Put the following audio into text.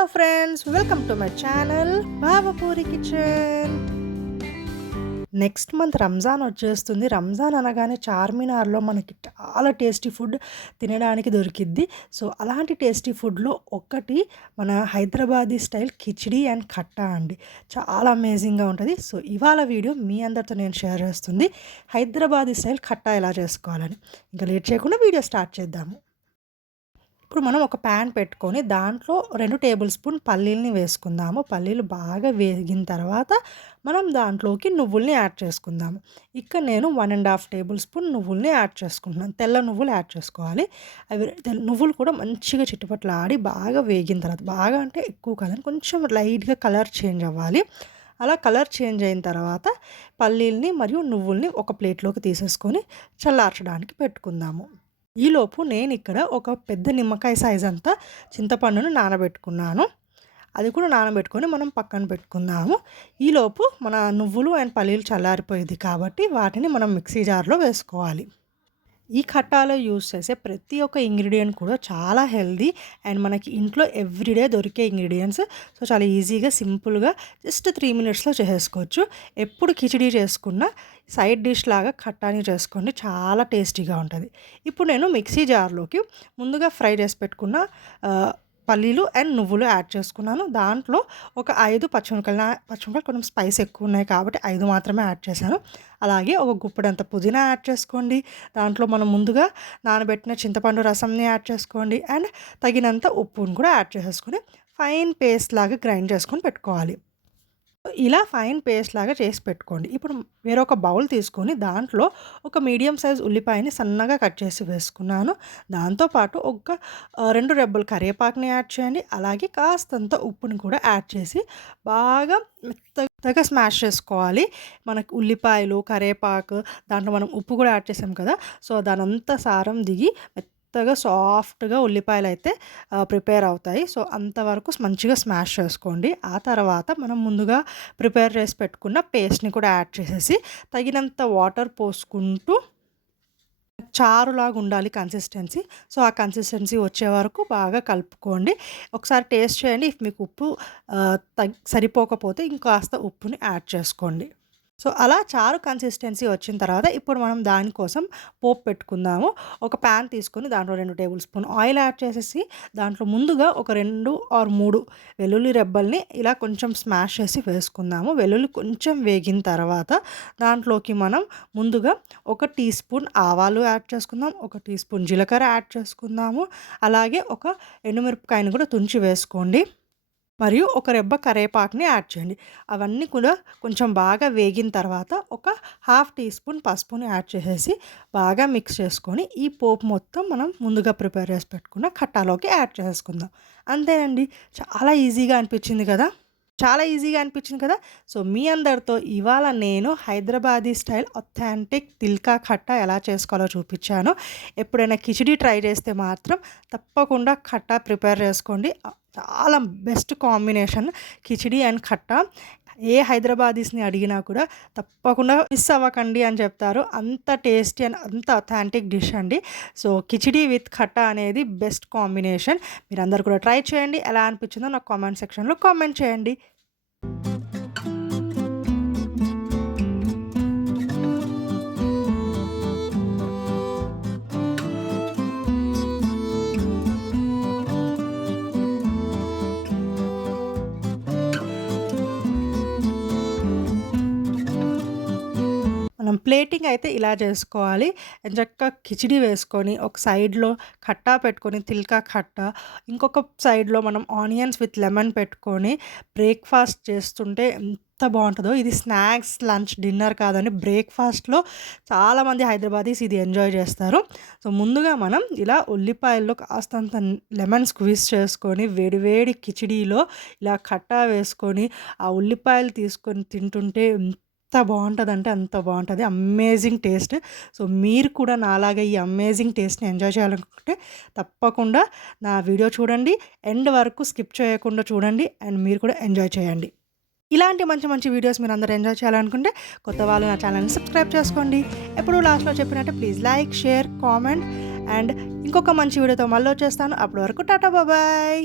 Hello friends, welcome to my channel Bhavapuri kitchen. Next month Ramzan వచ్చేస్తుంది. రంజాన్ అనగానే చార్మినార్లో మనకి చాలా టేస్టీ ఫుడ్ తినడానికి దొరికిద్ది. సో అలాంటి టేస్టీ ఫుడ్లో ఒకటి మన హైదరాబాదీ స్టైల్ కిచిడి అండ్ కట్టా అండి. చాలా అమేజింగ్గా ఉంటుంది. సో ఇవాళ వీడియో మీ అందరితో నేను షేర్ చేస్తుంది హైదరాబాదీ స్టైల్ కట్టా ఎలా చేసుకోవాలని. ఇంకా లేట్ చేయకుండా వీడియో స్టార్ట్ చేద్దాము. ఇప్పుడు మనం ఒక ప్యాన్ పెట్టుకొని దాంట్లో 2 టేబుల్ స్పూన్ పల్లీలని వేసుకుందాము. పల్లీలు బాగా వేగిన తర్వాత మనం దాంట్లోకి నువ్వుల్ని యాడ్ చేసుకుందాము. ఇక్కడ నేను 1½ టేబుల్ స్పూన్ నువ్వుల్ని యాడ్ చేసుకుంటున్నాను. తెల్ల నువ్వులు యాడ్ చేసుకోవాలి. అవి నువ్వులు కూడా మంచిగా చిటపటలాడి బాగా వేగిన తర్వాత, బాగా అంటే ఎక్కువ కాదని కొంచెం లైట్గా కలర్ చేంజ్ అవ్వాలి. అలా కలర్ చేంజ్ అయిన తర్వాత పల్లీల్ని మరియు నువ్వుల్ని ఒక ప్లేట్లోకి తీసేసుకొని చల్లార్చడానికి పెట్టుకుందాము. ఈలోపు నేను ఇక్కడ ఒక పెద్ద నిమ్మకాయ సైజ్ అంతా చింతపండును నానబెట్టుకున్నాను. అది కూడా నానబెట్టుకొని మనం పక్కన పెట్టుకుందాము. ఈలోపు మన నువ్వులు అండ్ పల్లీలు చల్లారిపోయింది కాబట్టి వాటిని మనం మిక్సీ జార్లో వేసుకోవాలి. ఈ కట్టాలో యూస్ చేసే ప్రతి ఒక్క ఇంగ్రీడియంట్ కూడా చాలా హెల్దీ అండ్ మనకి ఇంట్లో ఎవ్రీడే దొరికే ఇంగ్రీడియంట్స్. సో చాలా ఈజీగా సింపుల్గా జస్ట్ 3 మినిట్స్లో చేసేసుకోవచ్చు. ఎప్పుడు కిచిడి చేసుకున్న సైడ్ డిష్ లాగా కట్టాని చేసుకోండి, చాలా టేస్టీగా ఉంటుంది. ఇప్పుడు నేను మిక్సీ జార్లోకి ముందుగా ఫ్రై చేసి పెట్టుకున్న పల్లీలు అండ్ నువ్వులు యాడ్ చేసుకున్నాను. దాంట్లో ఒక 5 పచ్చిమిరపకాయలు కొంచెం స్పైస్ ఎక్కువ ఉన్నాయి కాబట్టి 5 మాత్రమే యాడ్ చేశాను. అలాగే ఒక గుప్పెడంత పుదీనా యాడ్ చేసుకోండి. దాంట్లో మనం ముందుగా నానబెట్టిన చింతపండు రసంని యాడ్ చేసుకోండి అండ్ తగినంత ఉప్పును కూడా యాడ్ చేసేసుకొని ఫైన్ పేస్ట్ లాగా గ్రైండ్ చేసుకొని పెట్టుకోవాలి. ఇలా ఫైన్ పేస్ట్ లాగా చేసి పెట్టుకోండి. ఇప్పుడు వేరొక బౌల్ తీసుకొని దాంట్లో ఒక మీడియం సైజ్ ఉల్లిపాయని సన్నగా కట్ చేసి వేసుకున్నాను. దాంతోపాటు ఒక 2 రెబ్బలు కరివేపాకుని యాడ్ చేయండి. అలాగే కాస్తంత ఉప్పుని కూడా యాడ్ చేసి బాగా మెత్తగా స్మాష్ చేసుకోవాలి. మనకు ఉల్లిపాయలు, కరివేపాకు, దాంట్లో మనం ఉప్పు కూడా యాడ్ చేసాం కదా, సో దానంతా సారం దిగి మెత్తగా సాఫ్ట్గా ఉల్లిపాయలు అయితే ప్రిపేర్ అవుతాయి. సో అంతవరకు మంచిగా స్మాష్ చేసుకోండి. ఆ తర్వాత మనం ముందుగా ప్రిపేర్ చేసి పెట్టుకున్న పేస్ట్ని కూడా యాడ్ చేసేసి తగినంత వాటర్ పోసుకుంటూ చారులాగా ఉండాలి కన్సిస్టెన్సీ. సో ఆ కన్సిస్టెన్సీ వచ్చే వరకు బాగా కలుపుకోండి. ఒకసారి టేస్ట్ చేయండి. ఇఫ్ మీకు ఉప్పు సరిపోకపోతే ఇంకాస్త ఉప్పుని యాడ్ చేసుకోండి. సో అలా చారు కన్సిస్టెన్సీ వచ్చిన తర్వాత ఇప్పుడు మనం దానికోసం పోపు పెట్టుకుందాము. ఒక ప్యాన్ తీసుకొని దాంట్లో 2 టేబుల్ స్పూన్ ఆయిల్ యాడ్ చేసేసి దాంట్లో ముందుగా ఒక 2 ఆర్ 3 వెల్లుల్లి రెబ్బల్ని ఇలా కొంచెం స్మాష్ చేసి వేసుకుందాము. వెల్లుల్లి కొంచెం వేగిన తర్వాత దాంట్లోకి మనం ముందుగా 1 టీ స్పూన్ ఆవాలు యాడ్ చేసుకుందాం, 1 టీ స్పూన్ జీలకర్ర యాడ్ చేసుకుందాము. అలాగే ఒక ఎండుమిరపకాయని కూడా తుంచి వేసుకోండి మరియు ఒక రెబ్బ కరివేపాకుని యాడ్ చేయండి. అవన్నీ కూడా కొంచెం బాగా వేగిన తర్వాత ఒక 1/2 టీ స్పూన్ పసుపుని యాడ్ చేసేసి బాగా మిక్స్ చేసుకొని ఈ పోపు మొత్తం మనం ముందుగా ప్రిపేర్ చేసి పెట్టుకున్న కట్టాలోకి యాడ్ చేసుకుందాం. అంతేనండి, చాలా ఈజీగా అనిపించింది కదా. సో మీ అందరితో ఇవాళ నేను హైదరాబాదీ స్టైల్ అథెంటిక్ తిల్కా కట్టా ఎలా చేసుకోవాలో చూపించాను. ఎప్పుడైనా కిచిడి ట్రై చేస్తే మాత్రం తప్పకుండా కట్టా ప్రిపేర్ చేసుకోండి. చాలా బెస్ట్ కాంబినేషన్ కిచిడి అండ్ కట్టా. ఏ హైదరాబాదీస్ని అడిగినా కూడా తప్పకుండా మిస్ అవ్వకండి అని చెప్తారు. అంత టేస్టీ అండ్ అంత అథెంటిక్ డిష్ అండి. సో కిచిడి విత్ కట్టా అనేది బెస్ట్ కాంబినేషన్. మీరందరూ కూడా ట్రై చేయండి. ఎలా అనిపించిందో నాకు కామెంట్ సెక్షన్లో కామెంట్ చేయండి. మనం ప్లేటింగ్ అయితే ఇలా చేసుకోవాలి. ఎంచక్కా కిచిడి వేసుకొని ఒక సైడ్లో కట్టా పెట్టుకొని తిల్కా కట్టా, ఇంకొక సైడ్లో మనం ఆనియన్స్ విత్ లెమన్ పెట్టుకొని బ్రేక్ఫాస్ట్ చేస్తుంటే ఎంత బాగుంటుందో. ఇది స్నాక్స్, లంచ్, డిన్నర్ కాదండి, బ్రేక్ఫాస్ట్లో చాలామంది హైదరాబాదీస్ ఇది ఎంజాయ్ చేస్తారు. సో ముందుగా మనం ఇలా ఉల్లిపాయల్లో కాస్తంత లెమన్ స్క్వీజ్ చేసుకొని వేడివేడి కిచిడీలో ఇలా కట్టా వేసుకొని ఆ ఉల్లిపాయలు తీసుకొని తింటుంటే ఎంత బాగుంటుందంటే అంత బాగుంటుంది. Amazing taste. సో మీరు కూడా నాలాగా ఈ అమేజింగ్ టేస్ట్ని ఎంజాయ్ చేయాలనుకుంటే తప్పకుండా నా వీడియో చూడండి, ఎండ్ వరకు స్కిప్ చేయకుండా చూడండి అండ్ మీరు కూడా ఎంజాయ్ చేయండి. ఇలాంటి మంచి మంచి వీడియోస్ మీరు అందరూ ఎంజాయ్ చేయాలనుకుంటే కొత్త వాళ్ళు నా ఛానల్ని సబ్స్క్రైబ్ చేసుకోండి. ఎప్పుడు లాస్ట్లో చెప్పినట్టే please like, share, comment and ఇంకొక మంచి వీడియోతో మళ్ళీ వచ్చేస్తాను. అప్పటి వరకు టాటా, బాయ్.